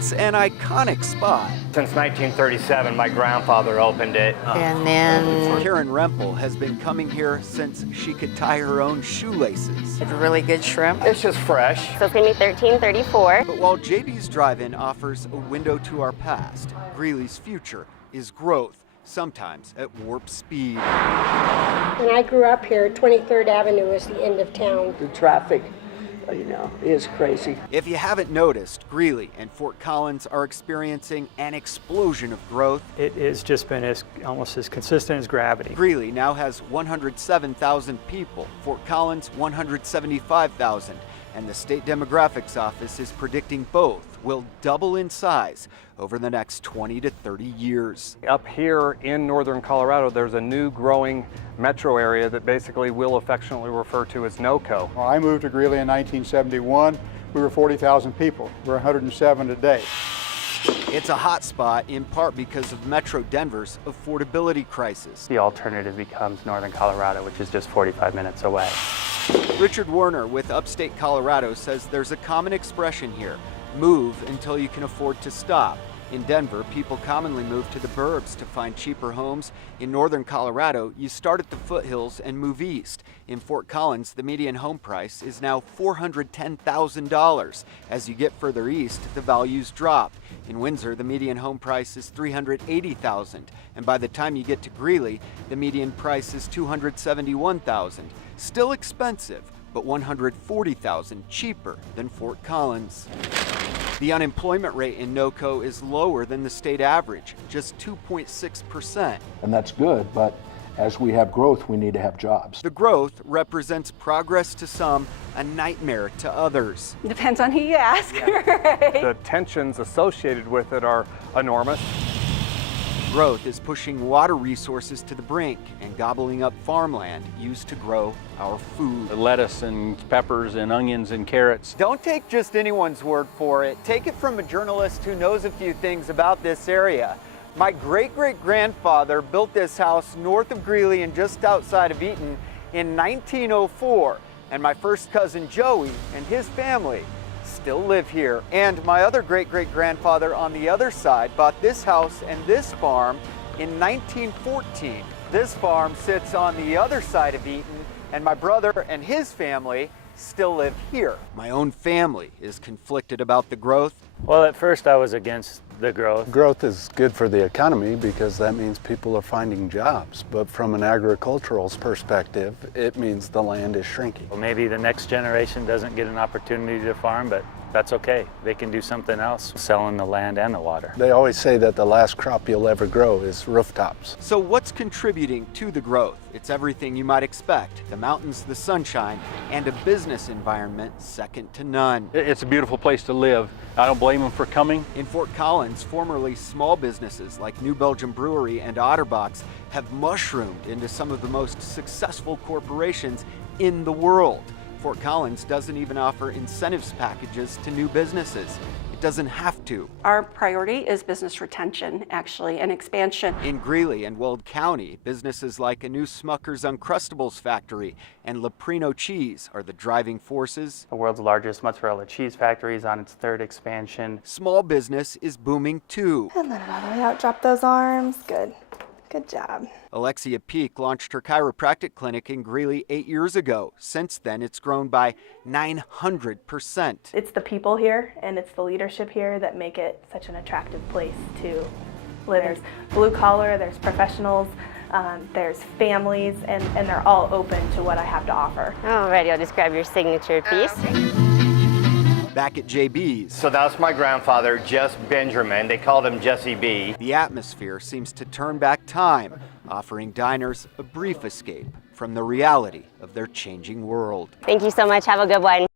It's an iconic spot. Since 1937, my grandfather opened it. And then Karen Rempel has been coming here since she could tie her own shoelaces. it's really good shrimp. It's just fresh. So it's gonna be $13.34. But while JB's Drive-In offers a window to our past, Greeley's future is growth, sometimes at warp speed. When I grew up here, 23rd Avenue was the end of town. The traffic, is crazy. If you haven't noticed, Greeley and Fort Collins are experiencing an explosion of growth. It has just been almost as consistent as gravity. Greeley now has 107,000 people, Fort Collins 175,000, and the State Demographics Office is predicting both will double in size over the next 20 to 30 years. Up here in northern Colorado, there's a new growing metro area that basically we'll affectionately refer to as Noco. Well, I moved to Greeley in 1971. We were 40,000 people. We're 107 today. It's a hot spot in part because of Metro Denver's affordability crisis. The alternative becomes northern Colorado, which is just 45 minutes away. Richard Werner with Upstate Colorado says there's a common expression here: move until you can afford to stop. In Denver, people commonly move to the burbs to find cheaper homes. In northern Colorado, you start at the foothills and move east. In Fort Collins, the median home price is now $410,000. As you get further east, the values drop. In Windsor, the median home price is $380,000, and by the time you get to Greeley, the median price is $271,000. Still expensive, but $140,000 cheaper than Fort Collins. The unemployment rate in Noco is lower than the state average, just 2.6%. And that's good, but as we have growth, we need to have jobs. The growth represents progress to some, a nightmare to others. Depends on who you ask. Right? The tensions associated with it are enormous. Growth is pushing water resources to the brink and gobbling up farmland used to grow our food. Lettuce and peppers and onions and carrots. Don't take just anyone's word for it. Take it from a journalist who knows a few things about this area. My great-great-grandfather built this house north of Greeley and just outside of Eaton in 1904. And my first cousin Joey and his family still live here. And my other great-great-grandfather on the other side bought this house and this farm in 1914. This farm sits on the other side of Eaton, and my brother and his family still live here. My own family is conflicted about the growth. Well, at first I was against the growth. Growth is good for the economy because that means people are finding jobs. But from an agricultural perspective, it means the land is shrinking. Well, maybe the next generation doesn't get an opportunity to farm, but that's okay. They can do something else, selling the land and the water. They always say that the last crop you'll ever grow is rooftops. So what's contributing to the growth? It's everything you might expect: the mountains, the sunshine, and a business environment second to none. It's a beautiful place to live. I don't blame them for coming. In Fort Collins, formerly small businesses like New Belgium Brewery and Otterbox have mushroomed into some of the most successful corporations in the world. Fort Collins doesn't even offer incentives packages to new businesses. It doesn't have to. Our priority is business retention, actually, and expansion. In Greeley and Weld County, businesses like a new Smucker's Uncrustables factory and Leprino Cheese are the driving forces. The world's largest mozzarella cheese factory is on its third expansion. Small business is booming too. And let it all the way out, drop those arms, good. Good job. Alexia Peak launched her chiropractic clinic in Greeley 8 years ago. Since then, it's grown by 900%. It's the people here and it's the leadership here that make it such an attractive place to live. There's blue collar, there's professionals, there's families, and they're all open to what I have to offer. Alrighty, I'll just grab your signature piece. Back at JB's. So that's my grandfather, Jess Benjamin. They called him Jesse B. The atmosphere seems to turn back time, offering diners a brief escape from the reality of their changing world. Thank you so much. Have a good one.